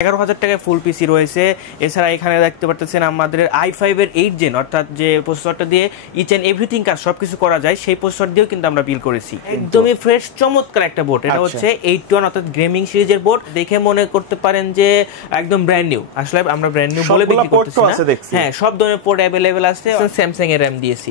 11,000 টাকায় ফুল পিসি রয়েছে। এছাড়া এখানে দেখতে পাচ্ছেন আমাদের i5 এর 8 জেন অর্থাৎ যে প্রসেসরটা দিয়ে ইচ এন্ড এভরিথিং কাজ সবকিছু করা যায় সেই প্রসেসর দিয়েও কিন্তু আমরা বিল করেছি। একদমই ফ্রেশ চমৎকার একটা বোর্ড। এটা হচ্ছে 81 অর্থাৎ গেমিং সিরিজের বোর্ড। দেখে মনে করতে পারেন যে একদম ব্র্যান্ড নিউ। আসলে আমরা ব্র্যান্ড নিউ বলে বিক্রি করতেছি না। হ্যাঁ, সব ধরনের পোর্ট अवेलेबल আছে। স্যামসাং এর RAM দিয়েছি।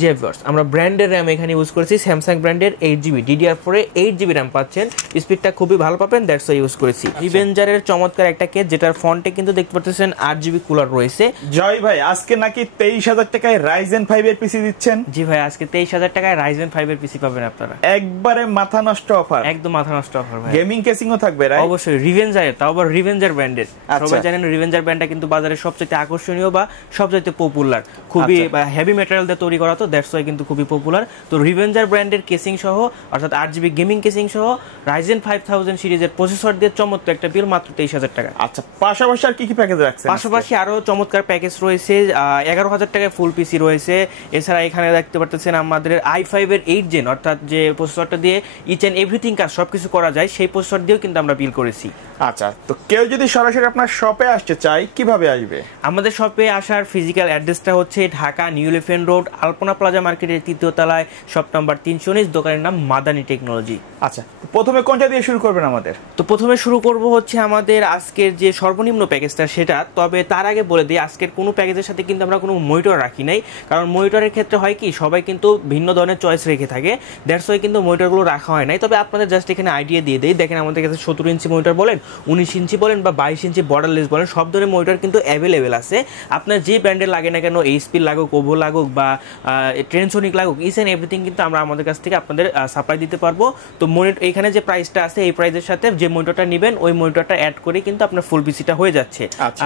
জেভিয়ার্স আমরা ব্র্যান্ডের RAM এখানে ইউজ করেছি। স্যামসাং ব্র্যান্ডের 8GB DDR4 এ 8GB RAM পাচ্ছেন। স্পিডটা খুবই ভালো পাবেন, দ্যাটস ওয়াই ইউজ করেছি। রিভেঞ্জারের চমৎকার একটা কেস যেটার ফন্টে কিন্তু দেখতে পাচ্ছেন 8GB কুলার রয়েছে। জয় ভাই আজকে নাকি 23,000 টাকায় Ryzen 5 এর পিসি দিচ্ছেন? জি ভাই, আজকে 23,000 টাকায় Ryzen 5 এর পিসি পাবেন আপনারা। একবারে মাথা নষ্ট অফার। একদম মাথা নষ্ট অফার ভাই। গেমিং কেসিংও থাকবে রাইট? অবশ্যই রিভেঞ্জার, তাও আবার রিভেঞ্জার ব্র্যান্ডের। সবাই জানেন রিভেঞ্জার ব্র্যান্ডটা কিন্তু বাজারে সবচেয়ে আকর্ষণীয় বা সবচেয়ে পপুলার, খুবই হেভি ম্যাটেরিয়াল দিয়ে তৈরি করা, তো দ্যাটস ওয়াই কিন্তু খুবই পপুলার। তো রিভেঞ্জার ব্র্যান্ডের কেসিং সহ অর্থাৎ 8GB গেমিং কেসিং সহ Ryzen 5000 সিরিজের প্রসেসর দিয়ে চমৎকার একটা বিল মাত্র 23,000 টাকা। আচ্ছা, পাশাপাশি আর কি কি প্যাকেজ রাখছেন? পাশাপাশি আরো চমৎকার প্যাকেজ রয়েছে। 11,000 টাকায় ফুল পিসি রয়েছে। এছাড়া এখানে দেখতে পাচ্ছেন আমাদের i5 এর 8 জেন অর্থাৎ যে প্রসেসরটা দিয়ে ইচ এন্ড এভরিথিং কাজ সবকিছু করা যায় সেই প্রসেসর দিয়েও কিন্তু আমরা বিল করেছি। আচ্ছা, তো কেউ যদি সরাসরি আপনার শপে আসতে চায় কিভাবে আসবে? আমাদের শপে আসার ফিজিক্যাল অ্যাড্রেসটা হচ্ছে ঢাকা নিউ এলিফ্যান্ট রোড আলপনা প্লাজা মার্কেটের 3য় তলায়, শপ নাম্বার 319, দোকানের নাম মাদানী টেকনোলজি। আচ্ছা, প্রথমে কোনটা দিয়ে শুরু করবেন আমাদের? তো প্রথমে শুরু করব হচ্ছে আমাদের আজকের যে সর্বনিম্ন প্যাকেজটা সেটা। তবে তার আগে বলে দিই আজকের কোনো প্যাকেজের সাথে কিন্তু আমরা কোনো মনিটর রাখি নাই, কারণ মনিটরের ক্ষেত্রে হয় কি সবাই কিন্তু ভিন্ন ধরনের চয়েস রেখে থাকে, দ্যাটস ওয়াই কিন্তু মনিটরগুলো রাখা হয় নাই। তবে আপনাদের জাস্ট এখানে আইডিয়া দিয়ে দেই, দেখেন আমাদের কাছে 17 ইঞ্চি মনিটর বলেন, 19 ইঞ্চি বলেন বা 22 ইঞ্চি বর্ডারলেস বলেন, সব ধরনের মনিটর কিন্তু অ্যাভেলেবেল আছে। আপনার যে ব্র্যান্ডের লাগে না কেন, এইচপি লাগুক, ওভো লাগুক বা ট্রেনসোনিক লাগুক, ইচ এন্ড এভরিথিং কিন্তু আমরা আমাদের কাছ থেকে আপনাদের সাপ্লাই দিতে পারবো। তো মনিটর এখানে যে প্রাইসটা আছে এই প্রাইসের সাথে যে মনিটরটা নেবেন ওই মনিটরটা অ্যাড করে কিন্তু আপনার ফুল পিসিটা হয়ে যাচ্ছে।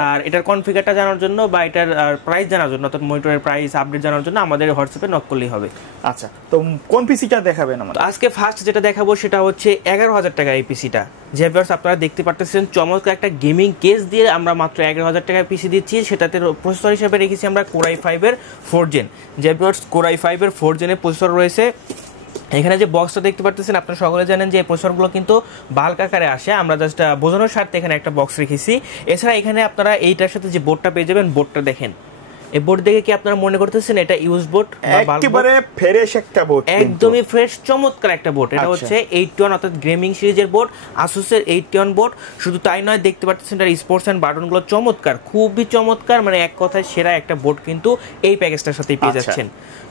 আর এটার কনফিগারটা জানার জন্য বা এটার প্রাইস জানার জন্য অর্থাৎ মনিটরের প্রাইস আপডেট জানার জন্য আমাদের হোয়াটসঅ্যাপে নক করলেই হবে। আচ্ছা, তো কোন পিসিটা দেখাবেন আমাদের? আজকে ফার্স্ট যেটা দেখাবো সেটা হচ্ছে 11,000 টাকা এই পিসিটা। যে ভিউয়ার্স আপনারা দেখতে পাচ্ছেন চমৎকার একটা গেমিং কেস দিয়ে আমরা মাত্র 11,000 টাকায় পিসি দিচ্ছি। সেটাতে প্রসেসর হিসেবে রেখেছি আমরা Core i5 এর 4 জেন। যে ভিউয়ার্স Core i5 এর 4 জেনের প্রসেসর রয়েছে। এখানে যে বক্সটা দেখতে পাচ্ছেন আপনারা সকলে জানেন যে এই প্রসেসরগুলো কিন্তু বাল্ক আকারে আসে, আমরা জাস্ট বোঝানোর স্বার্থে এখানে একটা বক্স রেখেছি। এছাড়া এখানে আপনারা এইটার সাথে যে বোর্ডটা পেয়ে যাবেন, বোর্ডটা দেখেন। এই বোর্ড দেখে কি আপনারা মনে করতেছেন এটা ইউজ বোর্ড? একেবারে ফ্রেশ একটা বোর্ড, একদমই ফ্রেশ চমৎকার একটা বোর্ড। এটা হচ্ছে 81 অর্থাৎ গেমিং সিরিজের বোর্ড, আসুসের 81 বোর্ড। শুধু তাই নয়, দেখতে পাচ্ছেন এর স্পোর্টস এন্ড বাটনগুলো চমৎকার, খুবই চমৎকার, মানে এক কথায় সেরা একটা বোর্ড কিন্তু এই প্যাকেজটার সাথেই পেয়ে যাচ্ছেন।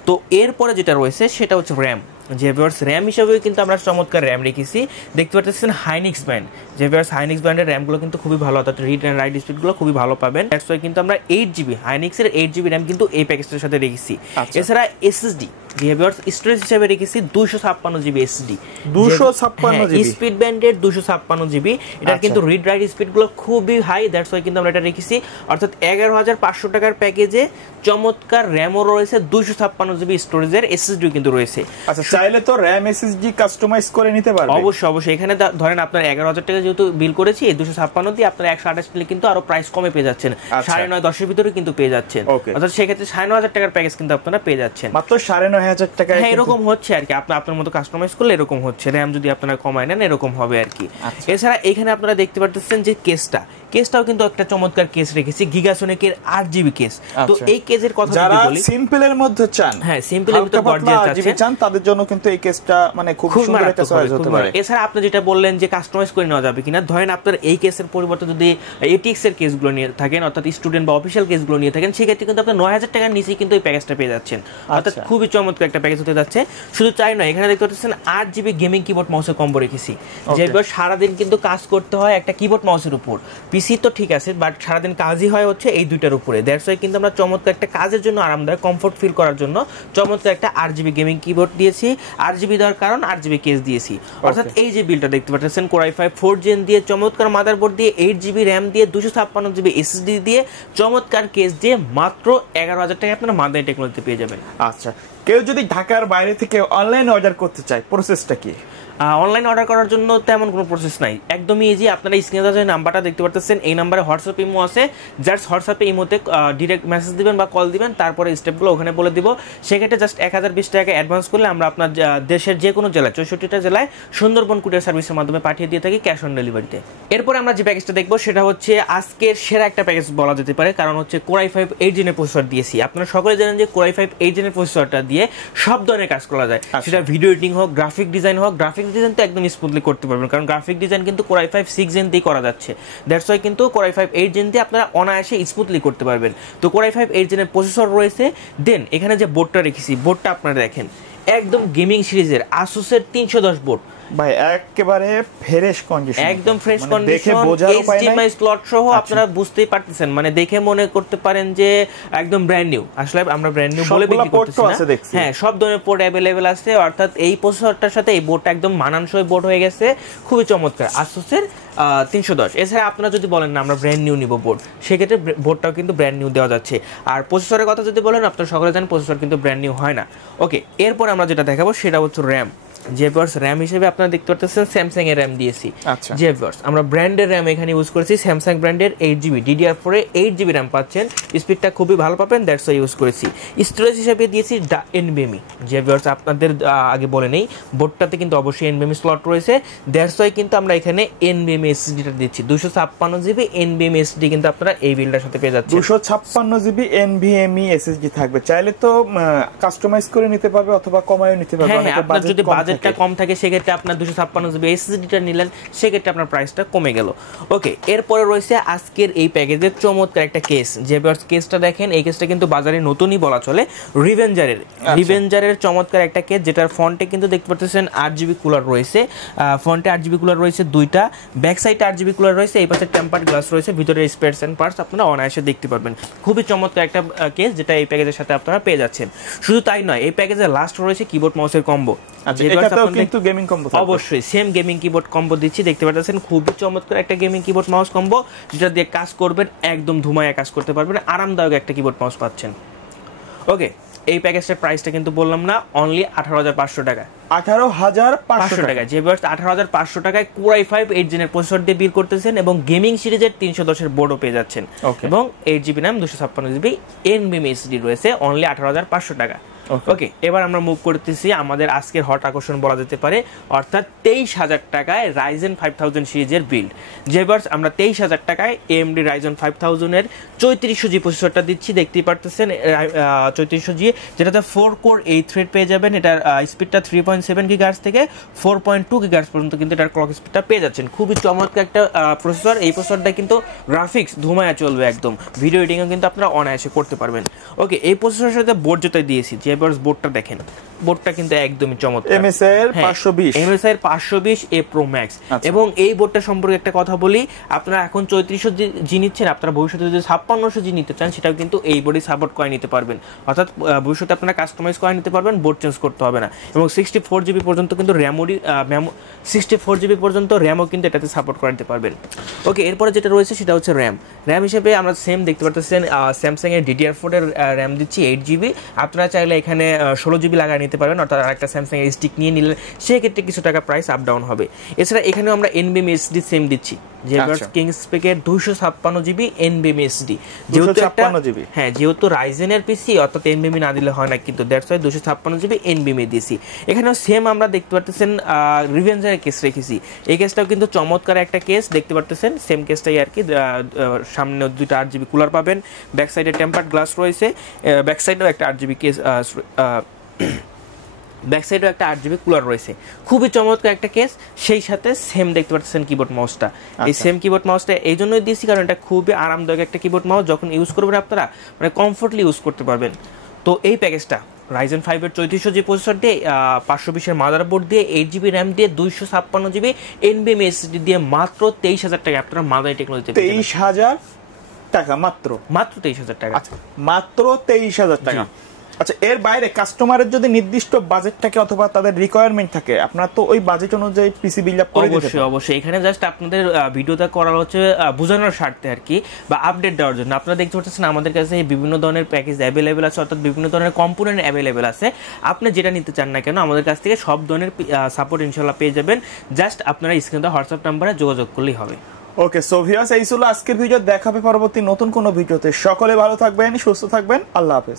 তো এরপরে যেটা রয়েছে সেটা হচ্ছে র্যাম। যে ভিউয়ার্স র্যাম হিসেবেও কিন্তু আমরা চমৎকার র্যাম রেখেছি। দেখতে পাচ্ছেন হাইনিক্স ব্র্যান্ড। যে ভিউয়ার্স হাইনিক্স ব্র্যান্ডের র্যামগুলো কিন্তু খুবই ভালো, অর্থাৎ রিড অ্যান্ড রাইট স্পিডগুলো খুবই ভালো পাবেন। দ্যাটস ওয়াই কিন্তু আমরা 8GB হাইনিক্সের 8GB র্যাম কিন্তু এই প্যাকেজটার সাথে রেখেছি। এছাড়া এসএসডি যে ভিউয়ার্স স্টোরেজ হিসেবে রেখেছি 256GB এসএসডি, 256GB স্পিড ব্যান্ডের 256GB। এটার কিন্তু রিড রাইট স্পিডগুলো খুবই হাই, দ্যাটস ওয়াই কিন্তু আমরা এটা রেখেছি। অর্থাৎ 11,500 টাকার প্যাকেজে চমৎকার র্যামও রয়েছে, 256GB স্টোরেজের এসএসডি কিন্তু রয়েছে। আচ্ছা, চাইলে তো র্যাম এসএসডি কাস্টমাইজ করে নিতে পারবেন। অবশ্যই এখানে ধরেন আপনার 11,000 টাকা যেহেতু বিল করেছি, 256 দিয়ে আপনার 128 নিলে কিন্তু আরো প্রাইস কমে পেয়ে যাচ্ছেন, 9.5-10 এর ভিতরে কিন্তু পেয়ে যাচ্ছেন। অর্থাৎ সেক্ষেত্রে 9,500 টাকার প্যাকেজ কিন্তু আপনারা পেয়ে যাচ্ছেন মাত্র 9,500 টাকা। হ্যাঁ, এরকম হচ্ছে আর কি, আপনার মতো কাস্টমাইজ করলে এরকম হচ্ছে। র্যাম যদি আপনারা কমায় নেন এরকম হবে আর কি। এছাড়া এখানে আপনারা দেখতে পাচ্ছেন যে কেসটাও কিন্তু একটা চমৎকার কেস রেখেছি, গিগাসোনিকের 8GB কেস। তো এই কেসের কথা যদি বলি, সিম্পলের মধ্যে চান, হ্যাঁ সিম্পলের ভিতরে গর্জিয়াস চান, তাদের জন্য কিন্তু এই কেসটা মানে খুব সুন্দর একটা চয়েস হতে পারে। এছাড়া আপনি যেটা বললেন যে কাস্টমাইজ করে নেওয়া যাবে কিনা, ধরেন আপনার এই কেসের পরিবর্তে যদি এটিএক্স এর কেসগুলো নিয়ে থাকেন, অর্থাৎ স্টুডেন্ট বা অফিশিয়াল কেসগুলো নিয়ে থাকেন, সেক্ষেত্রে কিন্তু আপনি 9,000 টাকার নিচেই কিন্তু এই প্যাকেজটা পেয়ে যাচ্ছেন। অর্থাৎ খুবই চমৎকার একটা প্যাকেজ হতে যাচ্ছে। শুধু চাই নয়, এখানে দেখতে পাচ্ছেন 8GB গেমিং কিবোর্ড মাউসের কম্বো রেখেছি। যেগুলো সারাদিন কিন্তু কাজ করতে হয় একটা কিবোর্ড মাউসের উপর, পিসি তো ঠিক আছে বাট সারাদিন কাজই হয় হচ্ছে এই দুইটার উপরে। দ্যাটস ওয়াই কিন্তু আমরা চমৎকার একটা কাজের জন্য আরামদায়ক কমফোর্ট ফিল করার জন্য চমৎকার একটা 8GB গেমিং কিবোর্ড দিয়েছি। 8GB দেওয়ার কারণ 8GB কেস দিয়েছি। অর্থাৎ এই যে বিলটা দেখতে পাচ্ছেন Core i5 4 জেন দিয়ে চমৎকার মাদারবোর্ড দিয়ে 8GB র্যাম দিয়ে 256GB এসএসডি দিয়ে চমৎকার কেস দিয়ে মাত্র 11,000 টাকায় আপনারা মাদানী টেকনোলজিতে পেয়ে যাবেন। আচ্ছা, কেউ যদি ঢাকার বাইরে থেকে অনলাইন অর্ডার করতে চায় প্রসেসটা কি? অনলাইন অর্ডার করার জন্য তেমন কোনো প্রসেস নাই, একদমই ইজি। আপনারা স্ক্রিনে যে নাম্বারটা দেখতে পারতেছেন এই নাম্বারে হোয়াটসঅ্যাপ ইমো আছে, জাস্ট হোয়াটসঅ্যাপে ইমোতে ডিরেক্ট মেসেজ দিবেন বা কল দিবেন, তারপরে স্টেপগুলো ওখানে বলে দিব। সেক্ষেত্রে জাস্ট 1020 টাকা অ্যাডভান্স করলে আমরা আপনার দেশের যে কোনো জেলায় 64টা জেলায় সুন্দরবন কুরিয়ার সার্ভিসের মাধ্যমে পাঠিয়ে দিয়ে থাকি ক্যাশ অন ডেলিভারিতে। এরপরে আমরা যে প্যাকেজটা দেখবো সেটা হচ্ছে আজকের সেরা একটা প্যাকেজ বলা যেতে পারে, কারণ হচ্ছে Core i5 8 জেনের প্রসেসর দিয়েছি। আপনারা সকলে জানেন যে Core i5 8 জেনের প্রসেসরটা দিয়ে সব ধরনের কাজ করা যায়, সেটা ভিডিও এডিটিং হোক, গ্রাফিক ডিজাইন হোক। গ্রাফিক ডিজাইন তো একদম স্মুথলি করতে পারবেন, কারণ গ্রাফিক ডিজাইন কিন্তু Core i5 6 জেন দিয়ে করা যাচ্ছে। দ্যাটস ওয়াই কিন্তু Core i5 8 জেন দিয়ে আপনারা অনায়াসে স্মুথলি করতে পারবেন। তো Core i5 8 জেনের প্রসেসর রয়েছে। দেন এখানে যে বোর্ডটা রেখেছি, বোর্ডটা আপনারা দেখেন একদম গেমিং সিরিজের Asus-এর 310 বোর্ড ভাই, একেবারে ফ্রেশ কন্ডিশন, একদম ফ্রেশ কন্ডিশন, HDMI স্লট সহ। আপনারা বুঝতেই পারতেছেন, মানে দেখে মনে করতে পারেন যে একদম ব্র্যান্ড নিউ। আসলে আমরা ব্র্যান্ড নিউ বলে বিক্রি করতেছি না, হ্যাঁ সব ধরনের পোর্ট অ্যাভেলেবেল আছে। অর্থাৎ এই প্রসেসরটার সাথে এই বোর্ডটা একদম মানানসই বোর্ড হয়ে গেছে, খুবই চমৎকার Asus-এর 310। এছাড়া আপনারা যদি বলেন না আমরা ব্র্যান্ড নিউ নিব বোর্ড, সেক্ষেত্রে বোর্ডটাও কিন্তু ব্র্যান্ড নিউ দেওয়া যাচ্ছে। আর প্রসেসরের কথা যদি বলেন, আপনারা সকলে জানেন প্রসেসর কিন্তু ব্র্যান্ড নিউ হয় না। ওকে, এরপর আমরা যেটা দেখাবো সেটা হচ্ছে র্যাম। জেভিয়ার্স র্যাম হিসেবে আপনারা দেখতে পাচ্ছেন স্যামসাং এর র্যাম দিয়েছি। জেভিয়ার্স আমরা ব্র্যান্ডের র্যাম এখানে ইউজ করেছি, স্যামসাং ব্র্যান্ডের 8GB DDR4 এ 8GB র্যাম পাচ্ছেন, স্পিডটা খুবই ভালো পাবেন, দ্যাটস ওয়াই ইউজ করেছি। স্টোরেজ হিসেবে দিয়েছি NVMe। জেভিয়ার্স আপনাদের আগে বলে নেই, বোর্ডটাতে কিন্তু অবশ্যই NVMe স্লট রয়েছে, দ্যাটস ওয়াই কিন্তু আমরা এখানে NVMe SSD-টা দিচ্ছি। 256GB NVMe SSD কিন্তু আপনারা এই বিল্ডের সাথে পেয়ে যাচ্ছেন। 256GB NVMe SSD থাকবে, চাইলে তো কাস্টমাইজ করে নিতে পারবে অথবা কমায়ও নিতে পারবে। হ্যাঁ, আপনার যদি বাজেটটা কম থাকে সেক্ষেত্রে আপনার 256GB SSD-টা নিলেন, সেক্ষেত্রে আপনার প্রাইসটা কমে গেল। ওকে, এরপরে রয়েছে আজকের এই প্যাকেজের চমৎকার একটা কেস। যে কেসটা দেখেন, এই কেসটা কিন্তু বাজারে নতুনই বলা চলে, রিভেঞ্জারের চমৎকার একটা কেস, যেটার ফ্রন্টে কিন্তু দেখতে পাচ্ছেন 8GB কুলার রয়েছে। ফ্রন্টে 8GB কুলার রয়েছে দুইটা, ব্যাক সাইডে 8GB কুলার রয়েছে, এই পাশে টেম্পার্ড গ্লাস রয়েছে, ভিতরে স্পেয়ারস এন্ড পার্টস আপনারা অনায়াসে দেখতে পারবেন। খুবই চমৎকার একটা কেস, যেটা এই প্যাকেজের সাথে আপনারা পেয়ে যাচ্ছেন। শুধু তাই নয়, এই প্যাকেজে লাস্ট রয়েছে কিবোর্ড মাউসের কম্বো। অবশ্যই সেম গেমিং কিবোর্ড কম্বো দিচ্ছি, দেখতে পাচ্ছেন খুবই চমৎকার একটা গেমিং কিবোর্ড মাউস কম্বো, যেটা দিয়ে কাজ করবেন একদম ধুমায়া কাজ করতে পারবেন, আরামদায়ক একটা কিবোর্ড মাউস পাচ্ছেন। ওকে, এই প্যাকেজটার প্রাইসটা কিন্তু বললাম না, অনলি 18,500 টাকা। 18,500 টাকা। যে 18,500 টাকায় Core i5 8 জেনের প্রসেসর দিয়ে বিল করতেছেন এবং গেমিং সিরিজের 310 এর বোর্ডও পেয়ে যাচ্ছেন, এবং 8GB RAM 256GB NVMe SSD রয়েছে, অনলি 18,500 টাকা। ওকে, এবার আমরা মুভ করতেছি আমাদের আজকের হট আকর্ষণ বলা যেতে পারে, অর্থাৎ 23,000 টাকায় Ryzen 5000 সিরিজের বিল্ড। যেবার আমরা 23,000 টাকায় AMD Ryzen 5000 এর 3400G প্রসেসরটা দিচ্ছি, দেখতেই পারতেছেন 3400G, যেটাতে 4 কোর 8 থ্রেড পেয়ে যাবেন। এটার স্পিডটা 3.7 GHz থেকে 4.2 GHz পর্যন্ত কিন্তু এটার ক্লক স্পিডটা পেয়ে যাচ্ছেন। খুবই চমৎকার একটা প্রসেসর। এই প্রসেসরটা কিন্তু গ্রাফিক্স ধুমায়া চলবে একদম, ভিডিও এডিটিংও কিন্তু আপনারা অনায়াসে করতে পারবেন। ওকে, এই প্রসেসরের সাথে বোর্ড যেটা দিয়েছি, যে বোর্ডটা দেখেন, বোর্ডটা কিন্তু একদমই চমৎকার, MSI এর 520 A Pro Max। এবং এই বোর্ডটা সম্পর্কে একটা কথা বলি, আপনারা এখন 3400G নিচ্ছেন, আপনারা ভবিষ্যতে যদি 5600G নিতে চান সেটাও কিন্তু এই বোর্ডই সাপোর্ট করে নিতে পারবেন, অর্থাৎ ভবিষ্যতে আপনারা কাস্টমাইজ করে নিতে পারবেন, বোর্ড চেঞ্জ করতে হবে না। এবং 64GB পর্যন্ত কিন্তু 64GB পর্যন্ত র্যামও কিন্তু এটাতে সাপোর্ট করে নিতে পারবেন। ওকে, এরপরে যেটা রয়েছে সেটা হচ্ছে র্যাম হিসেবে আমরা সেম দেখতে পাচ্ছেন স্যামসাং এর DDR4 এর র্যাম দিচ্ছি 8GB। আপনারা চাইলে এখানে 16GB লাগায় নিতে পারবেন, অর্থাৎ আরেকটা স্যামসাং এর স্টিক নিয়ে নিলে সেক্ষেত্রে কিছু টাকা প্রাইস আপ ডাউন হবে। এছাড়া এখানেও আমরা NVMe SSD সেম দিচ্ছি, কিংসপেকের 256GB NVMe SSD, যেহেতু রাইজেনের পিসি, অর্থাৎ NVMe না দিলে হয় না, কিন্তু দ্যাটস ওয়াই 256GB NVMe দিয়েছি। এখানেও সেম আমরা দেখতে পারতেছেন রিভেঞ্জারের কেস রেখেছি, এই কেসটাও কিন্তু চমৎকার একটা কেস, দেখতে পারতেছেন সেম কেসটাই আর কি। সামনে 2টা 8GB কুলার পাবেন, ব্যাক সাইডে টেম্পার্ড গ্লাস রয়েছে, ব্যাক সাইডেও একটা 8GB কেস, ব্যাক সাইডেও একটা 8GB কুলার রয়েছে, খুবই চমৎকার একটা কেস। সেই সাথে সেম দেখতে পাচ্ছেন কিবোর্ড মাউসটা, এই সেম কিবোর্ড মাউসটা এই জন্যই দিয়েছি কারণ এটা খুবই আরামদায়ক একটা কিবোর্ড মাউস, যখন ইউজ করবেন আপনারা মানে কমফোর্টলি ইউজ করতে পারবেন। তো এই প্যাকেজটা Ryzen 5 এর 3400G প্রসেসর দিয়ে 520 এর মাদারবোর্ড দিয়ে 8GB RAM দিয়ে 256GB NVMe SSD দিয়ে মাত্র 23,000 টাকা আপনারা মাদারি টেকনোলজিতে 23,000 টাকা, মাত্র 23,000 টাকা। আচ্ছা, মাত্র 23,000 টাকা। আচ্ছা, এর বাইরে কাস্টমারের যদি নির্দিষ্ট বাজেট থাকে অথবা তাদের রিকোয়ারমেন্ট থাকে, আপনারা তো ওই বাজেট অনুযায়ী পিসি বিল্ড আপ করে দিতে অবশ্যই অবশ্যই। এখানে জাস্ট আপনাদের ভিডিওটা করা হচ্ছে বোঝানোর স্বার্থে আর কি, বা আপডেট দেওয়ার জন্য। আপনারা দেখতে পাচ্ছেন আমাদের কাছে বিভিন্ন ধরনের প্যাকেজ অ্যাভেলেবেল আছে, অর্থাৎ বিভিন্ন ধরনের কম্পোনেন্ট অ্যাভেলেবেল আছে। আপনি যেটা নিতে চান না কেন আমাদের কাছ থেকে সব ধরনের সাপোর্ট ইনশাল্লাহ পেয়ে যাবেন। জাস্ট আপনারা স্ক্রিনে হোয়াটসঅ্যাপ নাম্বারে যোগাযোগ করলেই হবে। ওকে, সো ভিউয়ার্স, এই ছিল আজকের ভিডিও। দেখাবে পরবর্তী নতুন কোনো ভিডিওতে। সকলে ভালো থাকবেন, সুস্থ থাকবেন, আল্লাহ হাফেজ।